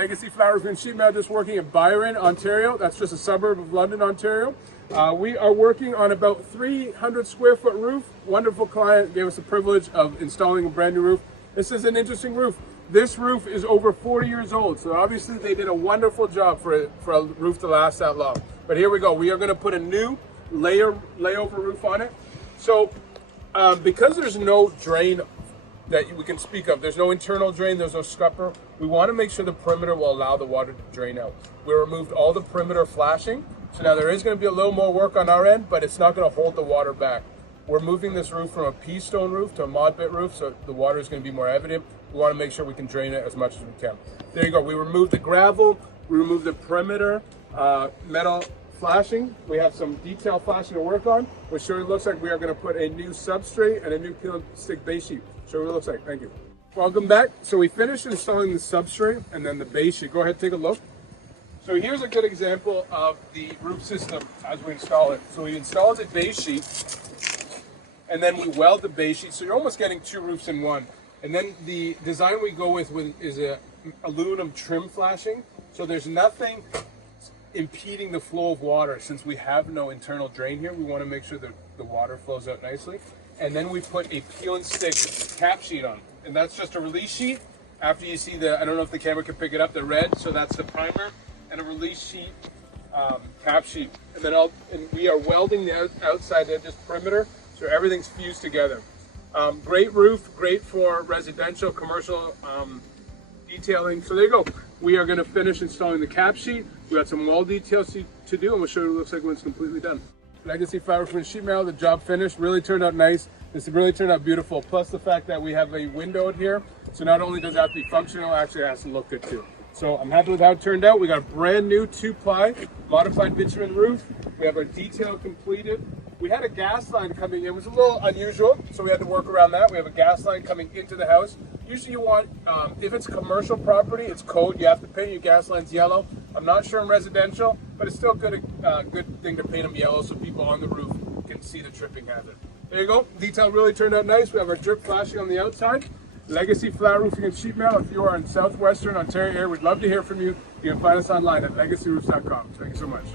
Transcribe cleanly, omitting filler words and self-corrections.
Legacy Flat Roofing and Sheet Metal, just working in Byron, Ontario. That's just a suburb of London, Ontario. We are working on about 300 square foot roof. Wonderful client gave us the privilege of installing a brand new roof. This is an interesting roof. This roof is over 40 years old, so obviously they did a wonderful job for a roof to last that long. But here we go. We are going to put a new layover roof on it. So because there's no drain that we can speak of, there's no internal drain, there's no scupper, we want to make sure the perimeter will allow the water to drain out. We removed all the perimeter flashing, so now there is going to be a little more work on our end, but it's not going to hold the water back. We're moving this roof from a pea stone roof to a mod bit roof, so the water is going to be more evident. We want to make sure we can drain it as much as we can. There you go. We removed the gravel, we removed the perimeter metal flashing. We have some detail flashing to work on, which sure looks like we are going to put a new substrate and a new peel and stick base sheet. Show what it looks like. Thank you. Welcome back. So we finished installing the substrate and then the base sheet. Go ahead, take a look. So here's a good example of the roof system as we install it. So we installed a base sheet and then we weld the base sheet. So you're almost getting two roofs in one. And then the design we go with is a aluminum trim flashing. So there's nothing impeding the flow of water. Since we have no internal drain here, we want to make sure that the water flows out nicely. And then we put a peel and stick cap sheet on. And that's just a release sheet. After you see I don't know if the camera can pick it up, the red, so that's the primer, and a release sheet, cap sheet. And then we are welding the outside edges perimeter, so everything's fused together. Great roof, great for residential, commercial detailing. So there you go. We are going to finish installing the cap sheet. We got some wall details to do, and we'll show you what it looks like when it's completely done. Legacy Flat Roofing and Sheet Metal, the job finished. Really turned out nice. This really turned out beautiful. Plus the fact that we have a window in here. So not only does it have to be functional, actually it has to look good too. So I'm happy with how it turned out. We got a brand new 2-ply modified bitumen roof. We have our detail completed. We had a gas line coming in. It was a little unusual, so we had to work around that. We have a gas line coming into the house. Usually you want, if it's commercial property, it's code. You have to paint your gas lines yellow. I'm not sure in residential, but it's still good thing to paint them yellow so people on the roof can see the tripping hazard. There you go. Detail really turned out nice. We have our drip flashing on the outside. Legacy Flat Roofing and Sheet Metal. If you are in southwestern Ontario area, we'd love to hear from you. You can find us online at legacyroofs.com. Thank you so much.